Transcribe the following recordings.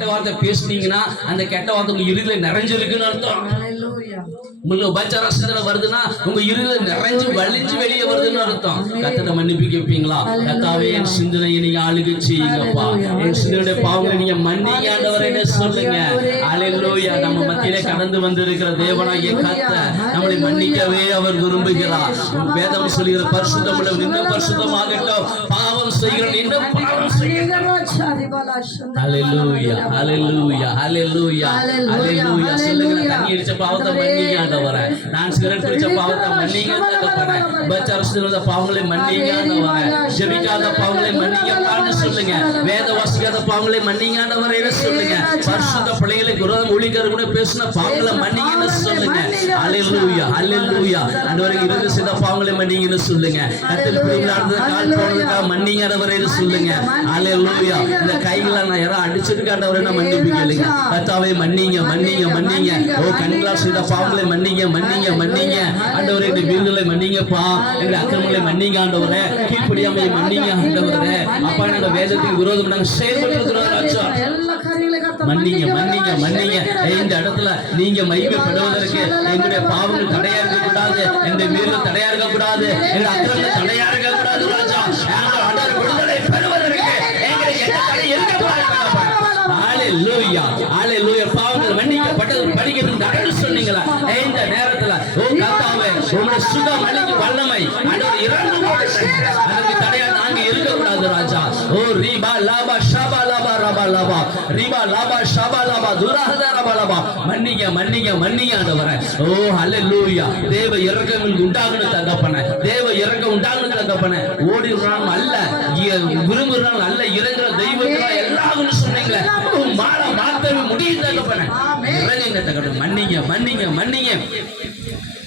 கெட்ட வார்த்தை பேசுனீங்கன்னா அந்த கெட்ட வார்த்தை உங்க இருதயத்துல நிறைஞ்சிருக்குன்னு அர்த்தம். உங்களுக்கு உபச்சாரத்துல வருதுன்னா உங்க இருதயத்துல நிறைஞ்சு வலிஞ்சு வெளியே வருதுன்னு அர்த்தம். கர்த்தரை மன்னிப்பு கேட்பீங்களா? கர்த்தாவே என் சிந்தனையை நீங்க ஆளுகை செய்யுங்கப்பா, என் சிந்தனையுடைய பாவங்களை நீங்க மன்னிங்க ஆண்டவரே சொல்லுங்க. அல்லேலூயா. நம்ம மத்தியிலே கடந்து வந்திருக்கிற தேவனாகிய கர்த்தர் நம்மளை மன்னிக்கவே அவர் விரும்புகிறார். வேதம் சொல்லுகிற பரிசுத்தம் உள்ளவர் இன்னும் பரிசுத்தமாகட்டும், பாவம் செய்கிறவன் இன்னும் பாவம் செய்யட்டும். அல்லேலூயா அல்லேலூயா அல்லேலூயா அல்லேலூயா. சொல்லுங்க, தண்ணி அடிச்ச பாவத்தை மன்னிங்க ஆண்டவரே, நான் சிகரெட் பிடிச்ச பாவத்தை மன்னிங்க ஆண்டவரே, உபச்சாரத்துல பாவங்களை மன்னிங்க ஆண்டவரே, ஜெபிக்காத பாவங்களை மன்னிங்கப்பான்னு சொல்லுங்க, வேத வாசிக்காத பாவங்களை மன்னிங்க ஆண்டவரே சொல்லுங்க, பரிசுத்த பிள்ளைகளுக்கு விரோதம் ஊழியக்காரர் கூட பேசின பாவங்களை மன்னிங்கன்னு சொல்லுங்க. அல்லேலூயா அல்லேலூயா. ஆண்டவரே இருந்து செய்த பாவங்களை மன்னிங்கன்னு சொல்லுங்க. கர்த்தர் பிள்ளைகளானது கால் போனதுக்காக மன்னிங்க ஆண்டவரே சொல்லுங்க. அல்லேலூயா. இந்த கைகளை நான் யாரா அடிச்சிருக்க ஆண்டவரே நான் மன்னிப்பு கேளுங்க. கர்த்தாவே மன்னிங்க மன்னிங்க மன்னிங்க. ஓ கண்களால் செய்த பாவங்களை மன்னிங்க மன்னிங்க மன்னிங்க ஆண்டவரே, இந்த வீடுகளை மன்னிங்கப்பா, எங்க அக்கிரமங்களை மன்னிங்க ஆண்டவரே, கீழ்ப்படியாமை மன்னிங்க ஆண்டவரே. அப்பா நாங்க வேதத்துக்கு விரோதம் நாங்க செயல்படுகிறோம் ராஜா, மன்னிங்க மன்னிங்க மன்னிங்க. இந்த இடத்துல நீங்க மகிமைப்படுவதற்கு எங்களுடைய பாவங்கள் தடையா இருக்க கூடாது, எங்க வீடுல தடையா இருக்க கூடாது, எங்க அக்கிரமங்கள் தடையா இருக்க கூடாது ராஜா. ஆண்டவர் விடுதலை பெறுவதற்கு எங்களுக்கு எந்த தடை இருக்க கூடாது. அல்லேலூயா அல்லேலூயா. பாவங்கள் மன்னிக்கப்பட்டது படிக்கிறது நடந்து சொன்னீங்களா? இந்த நேரத்துல ஓ கர்த்தாவே உம்முடைய சுகம் அளிக்கும் வல்லமை ஆண்டவர் இறங்கு போடுங்க. அதுக்கு தடையா நாங்க இருக்க கூடாது ராஜா. ஓ ரீபா லாபா ஷபா லாபா ரபா லாபா ரீபா லாபா ஷபா லாபா துராஹத ரபா லாபா. மன்னிங்க மன்னிங்க மன்னிங்க ஆண்டவரே. ஓ அல்லேலூயா. தேவ இரக்கங்கள் உண்டாகணும் தகப்பனே, தேவ இரக்கம் உண்டாகணும் தகப்பனே. ஓடிறான் அல்ல, விரும்புறான் அல்ல, இறங்குற தெய்வத்தை எல்லாரும் சொன்னீங்களே, மாற மாத்தவே முடியும் தகப்பனே. இறங்குங்க தகப்பனே, மன்னிங்க மன்னிங்க மன்னிங்க.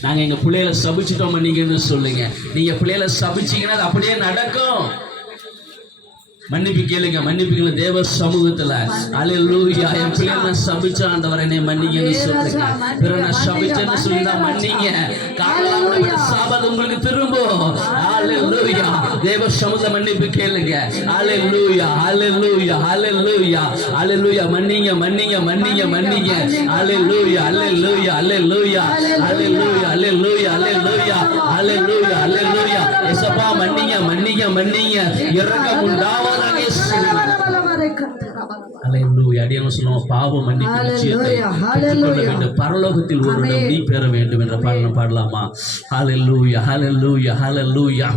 நாங்க எங்க பிள்ளைகளை சபிச்சிட்டோம் மன்னிங்கன்னு சொல்லுங்க. நீங்க பிள்ளைகளை சபிச்சீங்கன்னா அது அப்படியே நடக்கும். மன்னிப்பு கேளுங்க மன்னிப்பு கேளுங்க தேவ சமூகத்துல. அல்லேலூயா. என் பிள்ளை நான் சபிச்ச ஆண்டவரே என்னை மன்னிங்கன்னு சொல்லுங்க. பிற நான் சபிச்சேன்னு சொல்லிதான் மன்னிங்க. காலாவுடைய சாபம் உங்களுக்கு திரும்பும். அல்லேலூயா. தேவ சமூகத்துல மன்னிப்பு கேளுங்க. அல்லேலூயா அல்லேலூயா அல்லேலூயா அல்லேலூயா. மன்னிங்க மன்னிங்க மன்னிங்க மன்னிங்க. அல்லேலூயா அல்லேலூயா அல்லேலூயா அல்லேலூயா அல்லேலூயா அல்லேலூயா அல்லேலூயா அல்லேலூயா. இயேசுப்பா மன்னிங்க மன்னிங்க மன்னிங்க. இரக்கம் உண்டாவதாக பாவம் மன்னிப்பு நிச்சயத்தை பெற்றுக்கொள்ள வேண்டும், பரலோகத்தில் ஒரு இடம் நீ பெற வேண்டும் என்ற பாடலாம் பாடலாமா? ஹல்லேலூயா ஹல்லேலூயா ஹல்லேலூயா.